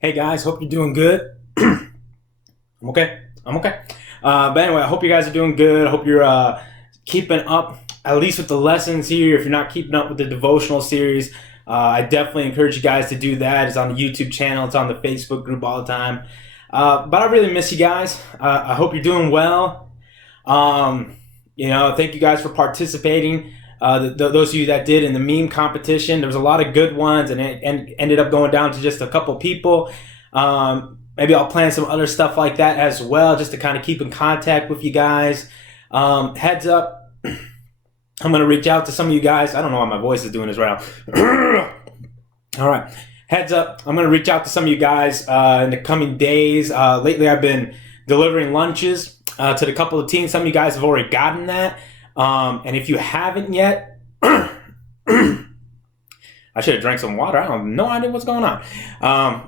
Hey guys, hope you're doing good. I'm okay. I'm okay. But anyway, I hope you guys are doing good. I hope you're keeping up at least with the lessons here. If you're not keeping up with the devotional series, I definitely encourage you guys to do that. It's on the YouTube channel. It's on the Facebook group all the time. But I really miss you guys. I hope you're doing well. Thank you guys for participating. Those of you that did in the meme competition, there was a lot of good ones, and it ended up going down to just a couple people. Maybe I'll plan some other stuff like that as well, just to kind of keep in contact with you guys. Heads up, I'm going to reach out to some of you guys. I don't know why my voice is doing this right now. All right. Heads up, I'm going to reach out to some of you guys in the coming days. Lately, I've been delivering lunches to the couple of teens. Some of you guys have already gotten that. And if you haven't yet, I should have drank some water. I have no idea what's going on.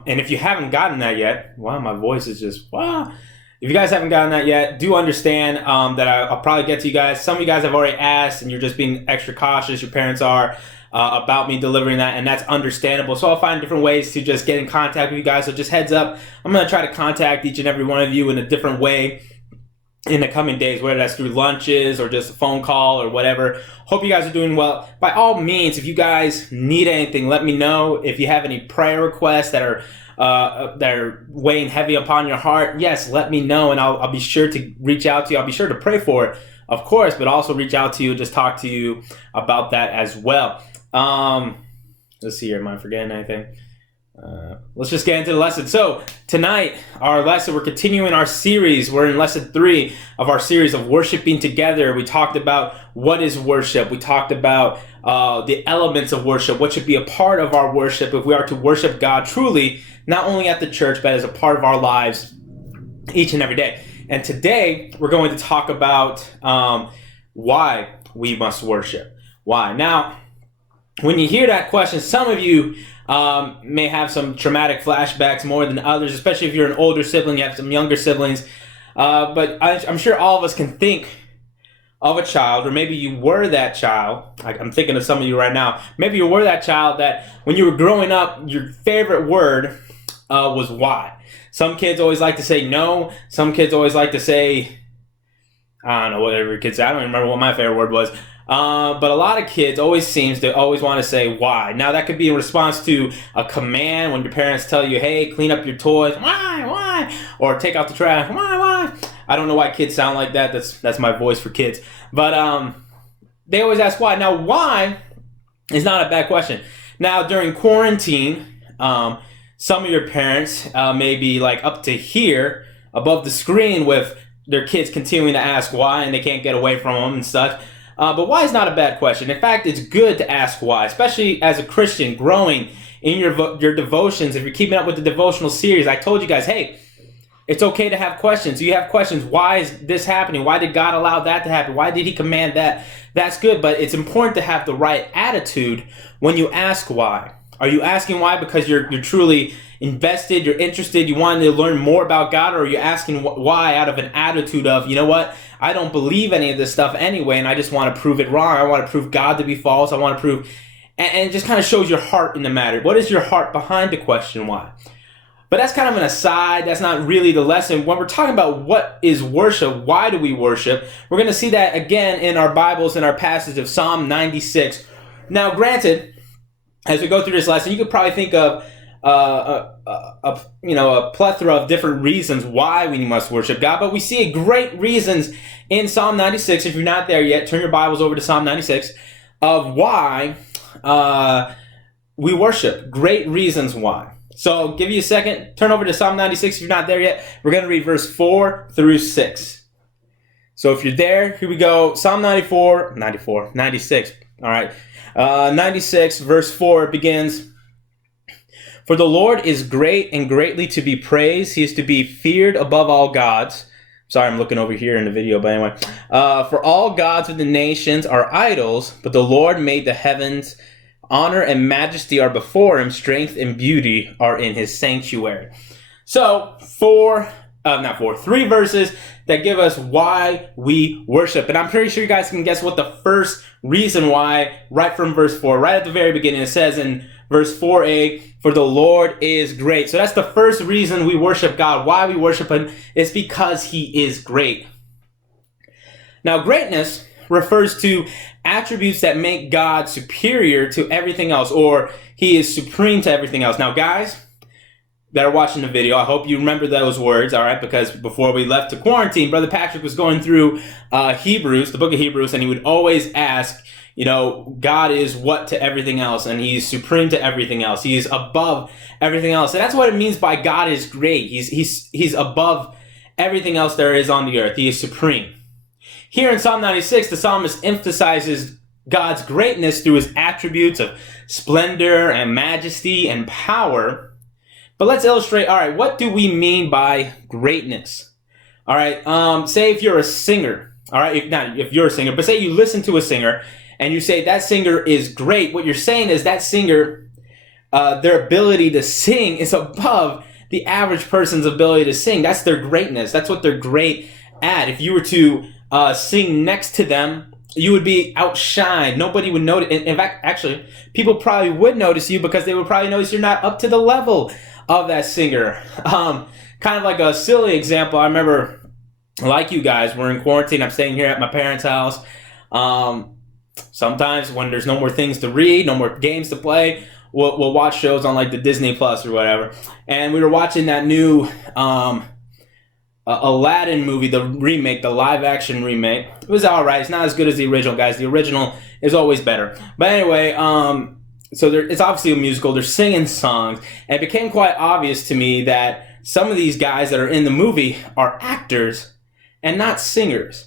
And if you haven't gotten that yet, wow, my voice is just, wow. If you guys haven't gotten that yet, do understand that I'll probably get to you guys. Some of you guys have already asked, and you're just being extra cautious. Your parents are about me delivering that, and that's understandable. So I'll find different ways to just get in contact with you guys. So just heads up, I'm going to try to contact each and every one of you in a different way in the coming days, whether that's through lunches or just a phone call or whatever. Hope you guys are doing well. By all means, if you guys need anything, let me know. If you have any prayer requests that are weighing heavy upon your heart, yes, let me know, and I'll be sure to reach out to you. I'll be sure to pray for it, of course, but also reach out to you, just talk to you about that as well. Let's see here. Am I forgetting anything? Let's just get into the lesson. So tonight, our lesson, we're continuing our series. We're in lesson 3 of our series of worshiping together. We talked about what is worship. We talked about the elements of worship, what should be a part of our worship if we are to worship God truly, not only at the church, but as a part of our lives each and every day. And today, we're going to talk about why we must worship. Why? Now, when you hear that question, some of you may have some traumatic flashbacks more than others, especially if you're an older sibling, you have some younger siblings. But I'm sure all of us can think of a child, or maybe you were that child. I'm thinking of some of you right now. Maybe you were that child that when you were growing up, your favorite word was why. Some kids always like to say no. Some kids always like to say, I don't know, whatever kids say. I don't even remember what my favorite word was. But a lot of kids always want to say why. Now that could be in response to a command when your parents tell you, hey, clean up your toys. Why? Or take out the trash. Why? I don't know why kids sound like that. That's my voice for kids. But they always ask why. Now, why is not a bad question. Now, during quarantine, some of your parents may be like up to here above the screen with their kids continuing to ask why, and they can't get away from them and such. But why is not a bad question. In fact, it's good to ask why, especially as a Christian growing in your devotions. If you're keeping up with the devotional series, I told you guys, hey, it's okay to have questions. You have questions. Why is this happening? Why did God allow that to happen? Why did he command that? That's good, but it's important to have the right attitude when you ask why. Are you asking why because you're truly invested, you're interested, you want to learn more about God, or are you asking why out of an attitude of, you know what, I don't believe any of this stuff anyway, and I just want to prove it wrong. I want to prove God to be false. I want to prove, and it just kind of shows your heart in the matter. What is your heart behind the question why? But that's kind of an aside. That's not really the lesson. When we're talking about what is worship, why do we worship, we're going to see that again in our Bibles, in our passage of Psalm 96. Now, granted, as we go through this lesson, you could probably think of a plethora of different reasons why we must worship God, but we see great reasons in Psalm 96. If you're not there yet, turn your Bibles over to Psalm 96 of why we worship. Great reasons why. So I'll give you a second. Turn over to Psalm 96 if you're not there yet. We're going to read verse 4 through 6. So if you're there, here we go. Psalm 96. All right. 96 verse 4 begins, "For the Lord is great and greatly to be praised. He is to be feared above all gods." Sorry, I'm looking over here in the video, but anyway. "For all gods of the nations are idols, but the Lord made the heavens. Honor and majesty are before him. Strength and beauty are in his sanctuary." So, 3 verses that give us why we worship. And I'm pretty sure you guys can guess what the first reason why, right from verse 4, right at the very beginning, it says in verse 4a, for the Lord is great. So that's the first reason we worship God. Why we worship him is because he is great. Now, greatness refers to attributes that make God superior to everything else, or he is supreme to everything else. Now, guys that are watching the video, I hope you remember those words, all right? Because before we left to quarantine, Brother Patrick was going through Hebrews, the book of Hebrews, and he would always ask, you know, God is what to everything else, and he's supreme to everything else. He is above everything else. And that's what it means by God is great. He's above everything else there is on the earth. He is supreme. Here in Psalm 96, the psalmist emphasizes God's greatness through his attributes of splendor and majesty and power. But let's illustrate, all right, what do we mean by greatness? All right, say if you're a singer, all right, not if you're a singer, but say you listen to a singer and you say that singer is great. What you're saying is that singer, their ability to sing is above the average person's ability to sing. That's their greatness. That's what they're great at. If you were to sing next to them, you would be outshined. Nobody would notice. In fact, actually, people probably would notice you because they would probably notice you're not up to the level of that singer. Kind of like a silly example. I remember, like you guys, we're in quarantine. I'm staying here at my parents' house. Sometimes when there's no more things to read, no more games to play, we'll watch shows on like the Disney Plus or whatever. And we were watching that new Aladdin movie, the remake, the live action remake. It was all right. It's not as good as the original, guys. The original is always better. But anyway, so it's obviously a musical. They're singing songs. And it became quite obvious to me that some of these guys that are in the movie are actors and not singers.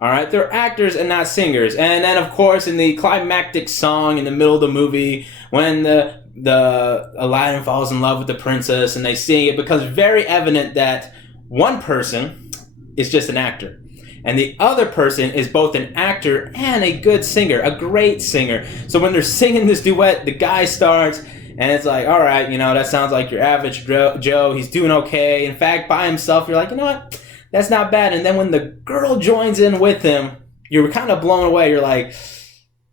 All right, they're actors and not singers. And then, of course, in the climactic song in the middle of the movie, when the Aladdin falls in love with the princess and they sing, it becomes very evident that one person is just an actor, and the other person is both an actor and a good singer, a great singer. So when they're singing this duet, the guy starts, and it's like, all right, you know, that sounds like your average Joe. He's doing okay. In fact, by himself, you're like, you know what? That's not bad. And then when the girl joins in with him, you're kind of blown away. You're like,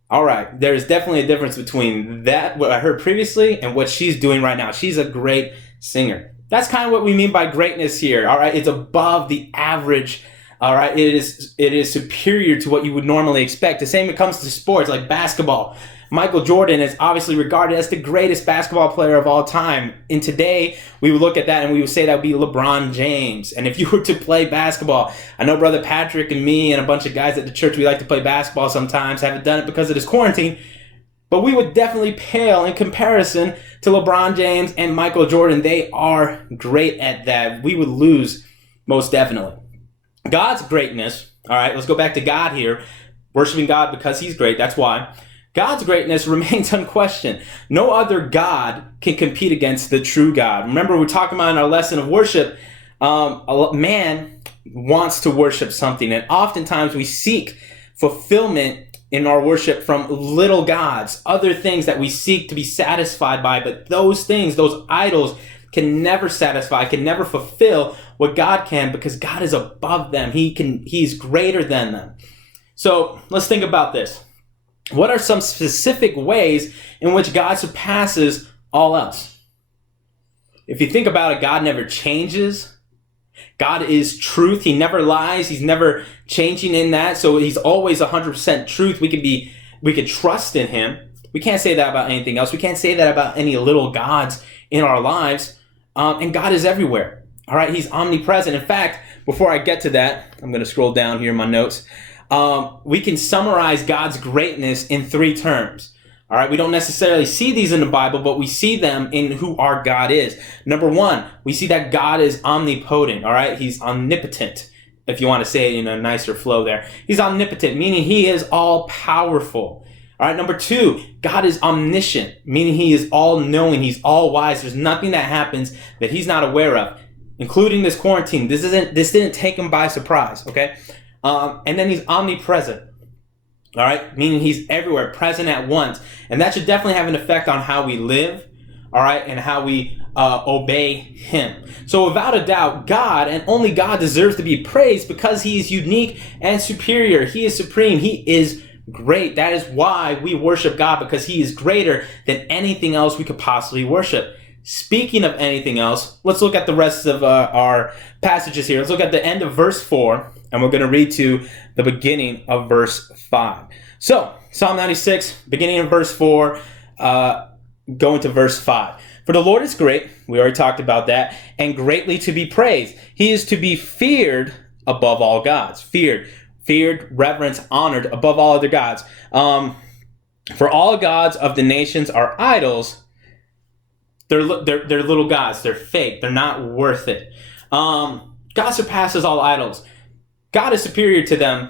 all right, there's definitely a difference between that, what I heard previously, and what she's doing right now. She's a great singer. That's kind of what we mean by greatness here. All right, it's above the average. All right, it is superior to what you would normally expect. The same when it comes to sports like basketball. Michael Jordan is obviously regarded as the greatest basketball player of all time. And today, we would look at that and we would say that would be LeBron James. And if you were to play basketball, I know Brother Patrick and me and a bunch of guys at the church, we like to play basketball sometimes, haven't done it because of this quarantine. But we would definitely pale in comparison to LeBron James and Michael Jordan. They are great at that. We would lose most definitely. God's greatness, all right, let's go back to God here. Worshiping God because he's great, that's why. God's greatness remains unquestioned. No other God can compete against the true God. Remember, we're talking about in our lesson of worship, man wants to worship something, and oftentimes we seek fulfillment in our worship from little gods, other things that we seek to be satisfied by, but those things, those idols, can never satisfy, can never fulfill what God can, because God is above them. He's greater than them. So let's think about this. What are some specific ways in which God surpasses all else? If you think about it, God never changes. God is truth. He never lies. He's never changing in that. So he's always 100% truth. We could trust in him. We can't say that about anything else. We can't say that about any little gods in our lives. And God is everywhere. All right. He's omnipresent. In fact, before I get to that, I'm going to scroll down here in my notes. We can summarize God's greatness in 3 terms. All right, we don't necessarily see these in the Bible, but we see them in who our God is. Number 1, we see that God is omnipotent. All right, he's omnipotent, if you want to say it in a nicer flow there. He's omnipotent, meaning he is all powerful. All right, number 2, God is omniscient, meaning he is all knowing. He's all wise. There's nothing that happens that he's not aware of, including this quarantine. This didn't take him by surprise. Okay. And then he's omnipresent, all right, meaning he's everywhere, present at once. And that should definitely have an effect on how we live, all right, and how we obey him. So without a doubt, God, and only God, deserves to be praised because he is unique and superior. He is supreme. He is great. That is why we worship God, because he is greater than anything else we could possibly worship. Speaking of anything else, let's look at the rest of our passages here. Let's look at the end of verse 4, and we're going to read to the beginning of verse 5. So, Psalm 96, beginning of verse 4, going to verse 5. For the Lord is great, we already talked about that, and greatly to be praised. He is to be feared above all gods. Feared, reverenced, honored above all other gods. For all gods of the nations are idols. They're little gods. They're fake. They're not worth it. God surpasses all idols. God is superior to them.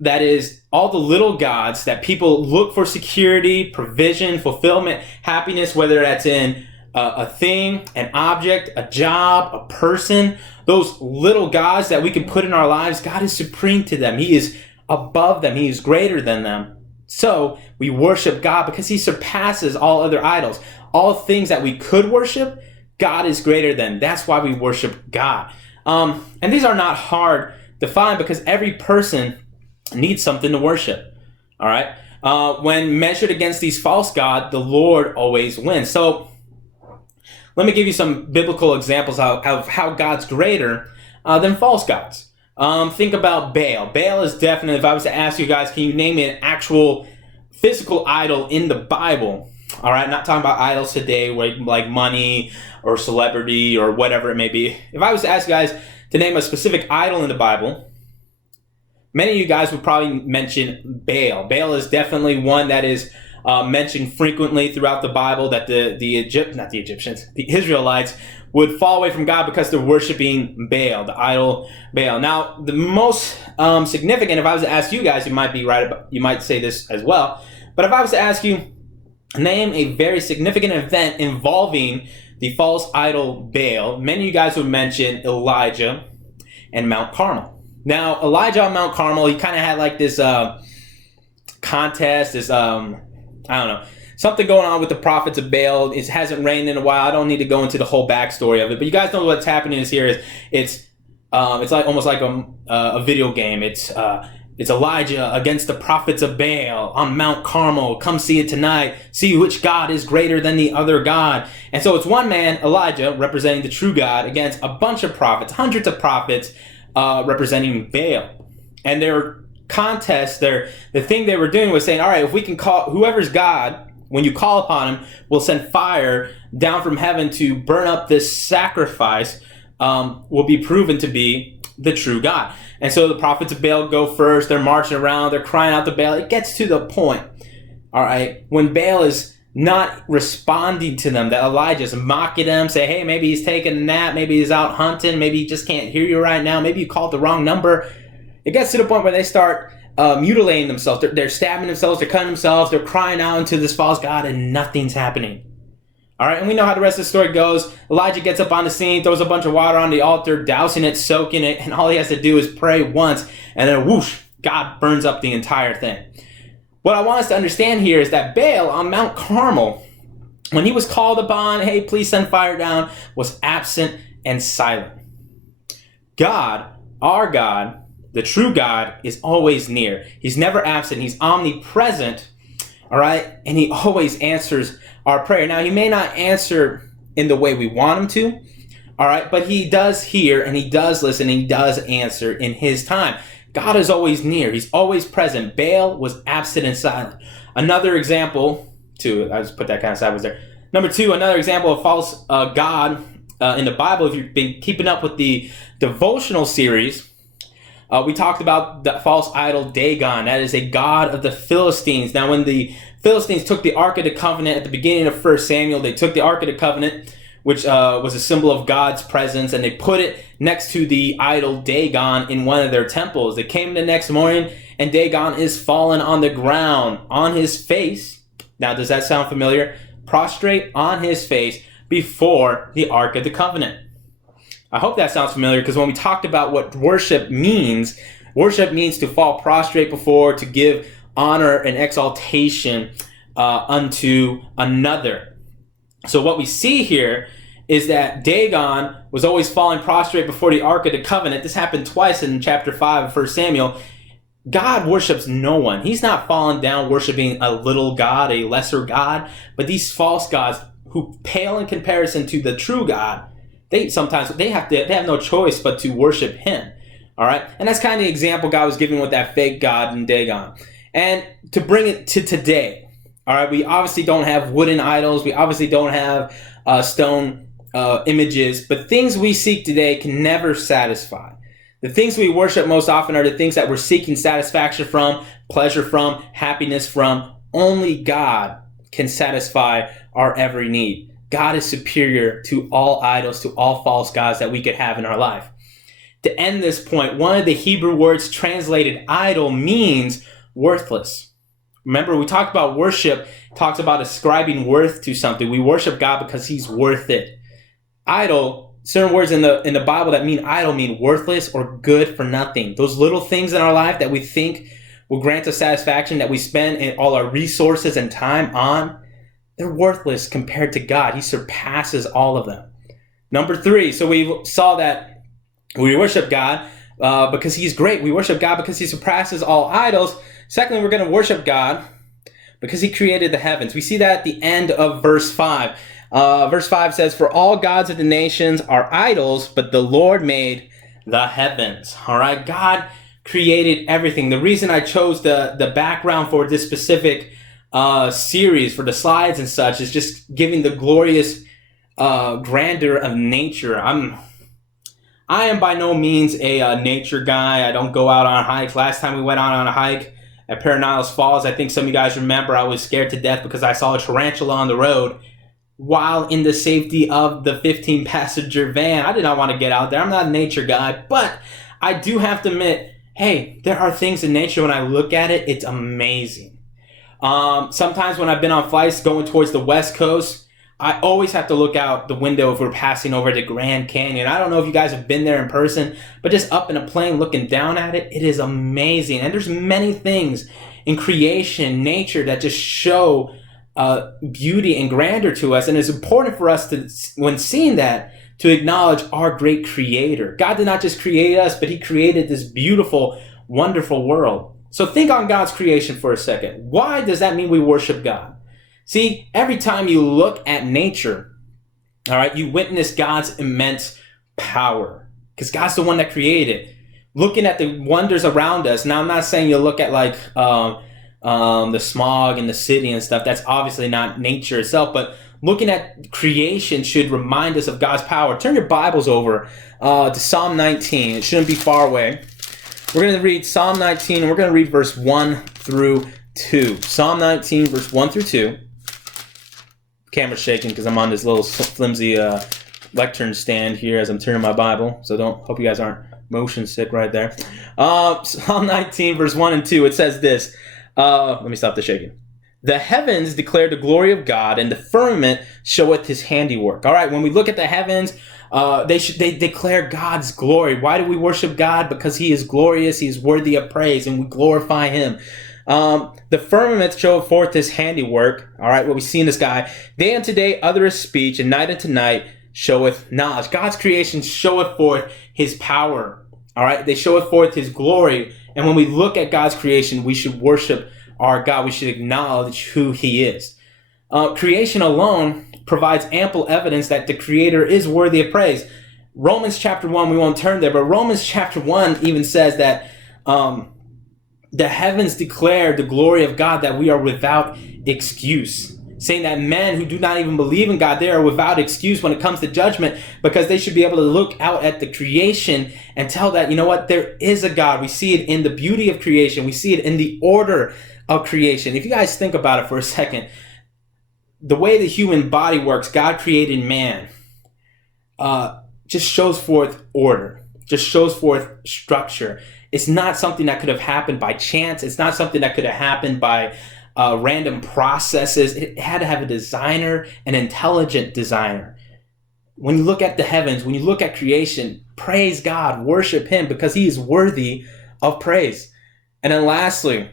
That is, all the little gods that people look for security, provision, fulfillment, happiness, whether that's in a thing, an object, a job, a person. Those little gods that we can put in our lives, God is supreme to them. He is above them. He is greater than them. So we worship God because he surpasses all other idols. All things that we could worship, God is greater than. That's why we worship God. And these are not hard to find because every person needs something to worship. All right. When measured against these false gods, the Lord always wins. So let me give you some biblical examples of how God's greater than false gods. Think about Baal. Baal is definitely, if I was to ask you guys, can you name me an actual physical idol in the Bible? All right, not talking about idols today, like money or celebrity or whatever it may be. If I was to ask you guys to name a specific idol in the Bible, many of you guys would probably mention Baal. Baal is definitely one that is mentioned frequently throughout the Bible, that the Israelites would fall away from God because they're worshiping Baal, the idol Baal. Now, the most significant, if I was to ask you guys, you might be right about, you might say this as well, but if I was to ask you, name a very significant event involving the false idol Baal, many of you guys would mention Elijah and Mount Carmel. Now, Elijah on Mount Carmel, he kind of had like this contest, this, I don't know, something going on with the prophets of Baal. It hasn't rained in a while. I don't need to go into the whole backstory of it, but you guys know what's happening is here is it's like almost like a video game. It's Elijah against the prophets of Baal on Mount Carmel. Come see it tonight. See which God is greater than the other God. And so it's one man, Elijah, representing the true God, against a bunch of prophets, hundreds of prophets, representing Baal. And their contest, the thing they were doing was saying, all right, if we can call whoever's God, when you call upon him, we'll send fire down from heaven to burn up this sacrifice, will be proven to be the true God. And so the prophets of Baal go first. They're marching around. They're crying out to Baal. It gets to the point, all right, when Baal is not responding to them, that Elijah's mocking them, say, hey, maybe he's taking a nap. Maybe he's out hunting. Maybe he just can't hear you right now. Maybe you called the wrong number. It gets to the point where they start mutilating themselves. They're stabbing themselves. They're cutting themselves. They're crying out into this false god, and nothing's happening. All right, and we know how the rest of the story goes. Elijah gets up on the scene, throws a bunch of water on the altar, dousing it, soaking it, and all he has to do is pray once, and then whoosh, God burns up the entire thing. What I want us to understand here is that Baal on Mount Carmel, when he was called upon, hey, please send fire down, was absent and silent. God, our God, the true God, is always near. He's never absent. He's omnipresent, all right? And he always answers our prayer. Now, he may not answer in the way we want him to, all right? But he does hear, and he does listen, and he does answer in his time. God is always near. He's always present. Baal was absent and silent. Another example, I just put that kind of sideways there. Number two, another example of false God in the Bible, if you've been keeping up with the devotional series, we talked about the false idol Dagon. That is a god of the Philistines. Now, when the Philistines took the Ark of the Covenant at the beginning of 1 Samuel, they took the Ark of the Covenant, which was a symbol of God's presence, and they put it next to the idol Dagon in one of their temples. They came the next morning, and Dagon is fallen on the ground, on his face. Now, does that sound familiar? Prostrate on his face before the Ark of the Covenant. I hope that sounds familiar, because when we talked about what worship means to fall prostrate before, to give honor and exaltation unto another. So what we see here is that Dagon was always falling prostrate before the Ark of the Covenant. This happened twice in chapter 5 of 1 Samuel. God worships no one. He's not fallen down worshiping a little God, a lesser God. But these false gods who pale in comparison to the true God, they have no choice but to worship him. All right. And that's kind of the example God was giving with that fake God in Dagon. And to bring it to today, all right, we obviously don't have wooden idols. We obviously don't have stone images. But things we seek today can never satisfy. The things we worship most often are the things that we're seeking satisfaction from, pleasure from, happiness from. Only God can satisfy our every need. God is superior to all idols, to all false gods that we could have in our life. To end this point, one of the Hebrew words translated idol means worthless. Remember, we talked about worship, talks about ascribing worth to something. We worship God because he's worth it. Idol, certain words in the Bible that mean idol mean worthless or good for nothing. Those little things in our life that we think will grant us satisfaction, that we spend all our resources and time on, they're worthless compared to God. He surpasses all of them. Number 3, so we saw that we worship God because he's great. We worship God because he surpasses all idols. Secondly, we're going to worship God because he created the heavens. We see that at the end of verse 5. Verse 5 says, "For all gods of the nations are idols, but the Lord made the heavens." All right, God created everything. The reason I chose the background for this specific series, for the slides and such, is just giving the glorious grandeur of nature. I am by no means a nature guy. I don't go out on hikes. Last time we went out on a hike at Paraniles Falls, I think some of you guys remember, I was scared to death because I saw a tarantula on the road while in the safety of the 15-passenger van. I did not want to get out there. I'm not a nature guy, but I do have to admit, hey, there are things in nature when I look at it, it's amazing. Sometimes when I've been on flights going towards the West Coast, I always have to look out the window if we're passing over the Grand Canyon. I don't know if you guys have been there in person, but just up in a plane looking down at it, it is amazing. And there's many things in creation, nature, that just show beauty and grandeur to us. And it's important for us to, when seeing that, to acknowledge our great creator. God did not just create us, but he created this beautiful, wonderful world. So think on God's creation for a second. Why does that mean we worship God? See, every time you look at nature, all right, you witness God's immense power because God's the one that created it. Looking at the wonders around us. Now, I'm not saying you look at like the smog in the city and stuff. That's obviously not nature itself, but looking at creation should remind us of God's power. Turn your Bibles over to Psalm 19. It shouldn't be far away. We're going to read Psalm 19, and we're going to read verse 1 through 2. Psalm 19, verse 1 through 2. Camera's shaking because I'm on this little flimsy lectern stand here as I'm turning my Bible. So hope you guys aren't motion sick right there. Psalm 19, verse 1 and 2. It says this. Let me stop the shaking. "The heavens declare the glory of God, and the firmament showeth his handiwork." All right, when we look at the heavens, they declare God's glory. Why do we worship God? Because he is glorious, he is worthy of praise, and we glorify him. "The firmament showeth forth his handiwork." All right, what we see in the sky. "Day unto day uttereth speech, and night unto night showeth knowledge." God's creation showeth forth his power. All right, they showeth forth his glory. And when we look at God's creation, we should worship our God. We should acknowledge who he is. Creation alone provides ample evidence that the Creator is worthy of praise. Romans chapter 1, we won't turn there, but Romans chapter 1 even says that the heavens declare the glory of God, that we are without excuse. Saying that men who do not even believe in God, they are without excuse when it comes to judgment, because they should be able to look out at the creation and tell that, you know what, there is a God. We see it in the beauty of creation. We see it in the order of creation. If you guys think about it for a second, the way the human body works, God created man, just shows forth order, just shows forth structure. It's not something that could have happened by chance. It's not something that could have happened by random processes. It had to have a designer, an intelligent designer. When you look at the heavens, when you look at creation, praise God, worship him, because he is worthy of praise. And then lastly,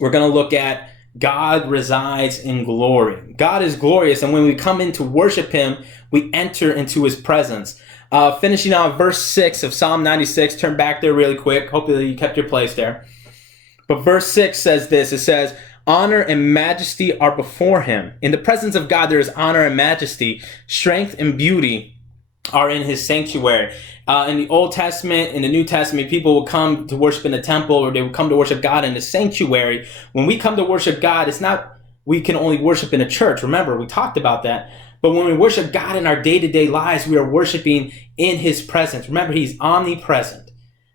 we're going to look at God resides in glory. God is glorious, and when we come in to worship him, we enter into his presence. Finishing on verse 6 of Psalm 96, turn back there really quick. Hopefully you kept your place there. But verse 6 says this. It says, honor and majesty are before him. In the presence of God, there is honor and majesty. Strength and beauty are in his sanctuary. In the Old Testament, in the New Testament, people would come to worship in the temple, or they would come to worship God in the sanctuary. When we come to worship God, it's not we can only worship in a church. Remember, we talked about that. But when we worship God in our day-to-day lives, we are worshiping in his presence. Remember, he's omnipresent.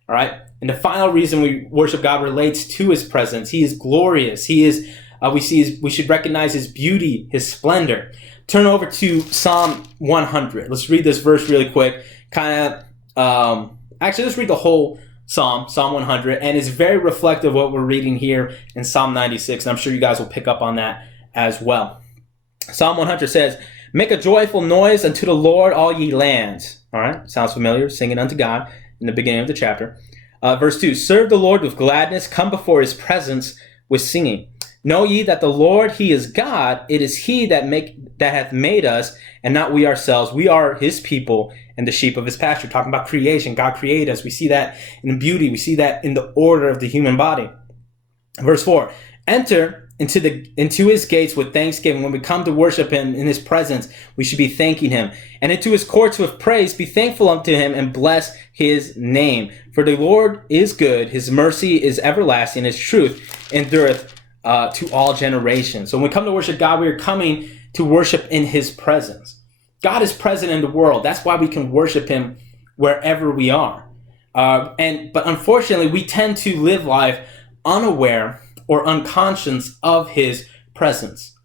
All right? And the final reason we worship God relates to his presence. He is glorious. He is, we should recognize his beauty, his splendor. Turn over to Psalm 100. Let's read this verse really quick. Actually, let's read the whole Psalm 100. And it's very reflective of what we're reading here in Psalm 96. And I'm sure you guys will pick up on that as well. Psalm 100 says, make a joyful noise unto the Lord, all ye lands. All right, sounds familiar. Singing unto God in the beginning of the chapter. Verse 2, serve the Lord with gladness, come before his presence with singing. Know ye that the Lord, he is God. It is he that hath made us, and not we ourselves. We are his people and the sheep of his pasture. Talking about creation. God created us. We see that in beauty. We see that in the order of the human body. Verse 4, enter into his gates with thanksgiving. When we come to worship him in his presence, we should be thanking him. And into his courts with praise, be thankful unto him and bless his name. For the Lord is good, his mercy is everlasting, his truth endureth to all generations. So when we come to worship God, we are coming to worship in his presence. God is present in the world. That's why we can worship him wherever we are. But unfortunately, we tend to live life unaware or unconscious of his presence.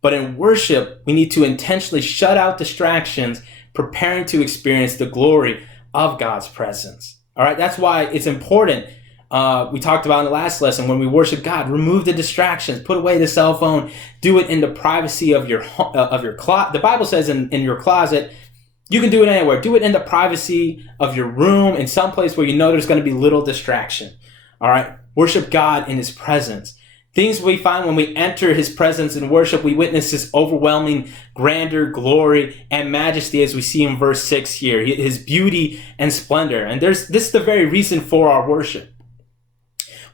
But in worship, we need to intentionally shut out distractions, preparing to experience the glory of God's presence. All right, that's why it's important. We talked about in the last lesson, when we worship God, remove the distractions, put away the cell phone, do it in the privacy of your closet. The Bible says in your closet. You can do it anywhere. Do it in the privacy of your room, in some place where you know there's going to be little distraction. All right. Worship God in his presence. Things we find when we enter his presence in worship, we witness his overwhelming grandeur, glory, and majesty, as we see in verse 6 here, his beauty and splendor. And this is the very reason for our worship.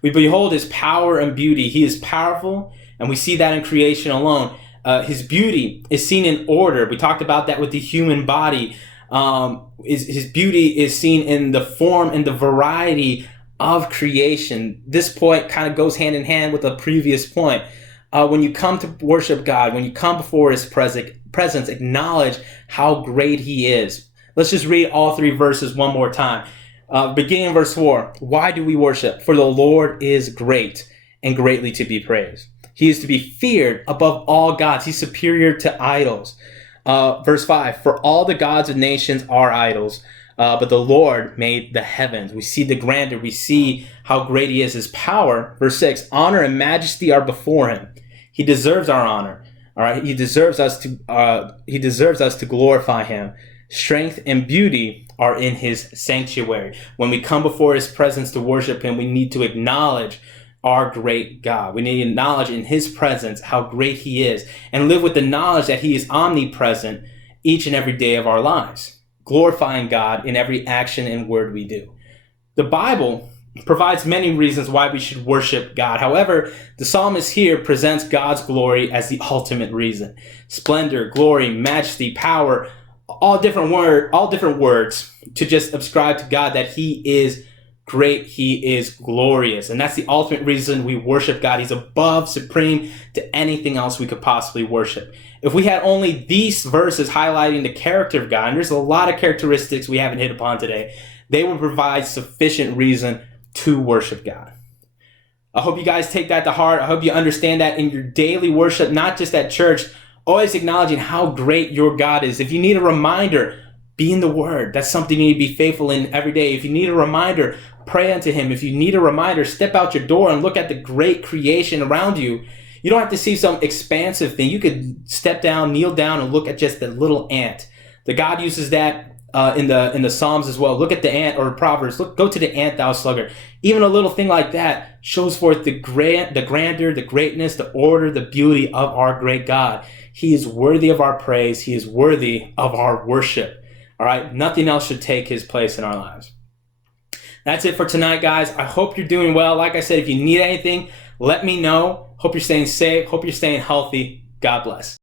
We behold his power and beauty. He is powerful, and we see that in creation alone. His beauty is seen in order. We talked about that with the human body. His beauty is seen in the form and the variety of creation. This point kind of goes hand in hand with the previous point. When you come to worship God, when you come before his presence, acknowledge how great he is. Let's just read all three verses one more time. Beginning in verse 4, why do we worship? For the Lord is great and greatly to be praised. He is to be feared above all gods. He's superior to idols. Verse 5, for all the gods of nations are idols. But the Lord made the heavens. We see the grandeur. We see how great he is, his power. Verse 6, honor and majesty are before him. He deserves our honor. All right. He deserves us to glorify him. Strength and beauty are in his sanctuary. When we come before his presence to worship him, we need to acknowledge our great God. We need to acknowledge in his presence how great he is, and live with the knowledge that he is omnipresent each and every day of our lives, glorifying God in every action and word we do. The Bible provides many reasons why we should worship God. However, the psalmist here presents God's glory as the ultimate reason. Splendor, glory, majesty, power, all different words to just ascribe to God that he is great, he is glorious. And that's the ultimate reason we worship God. He's above, supreme to anything else we could possibly worship. If we had only these verses highlighting the character of God, and there's a lot of characteristics we haven't hit upon today, they would provide sufficient reason to worship God. I hope you guys take that to heart. I hope you understand that in your daily worship, not just at church, always acknowledging how great your God is. If you need a reminder, be in the Word. That's something you need to be faithful in every day. If you need a reminder, pray unto him. If you need a reminder, step out your door and look at the great creation around you. You don't have to see some expansive thing. You could step down, kneel down, and look at just the little ant. The God uses that in the Psalms as well. Look at the ant, or Proverbs. Go to the ant, thou sluggard. Even a little thing like that shows forth the grandeur, the greatness, the order, the beauty of our great God. He is worthy of our praise. He is worthy of our worship. All right, nothing else should take his place in our lives. That's it for tonight, guys. I hope you're doing well. Like I said, if you need anything, let me know. Hope you're staying safe. Hope you're staying healthy. God bless.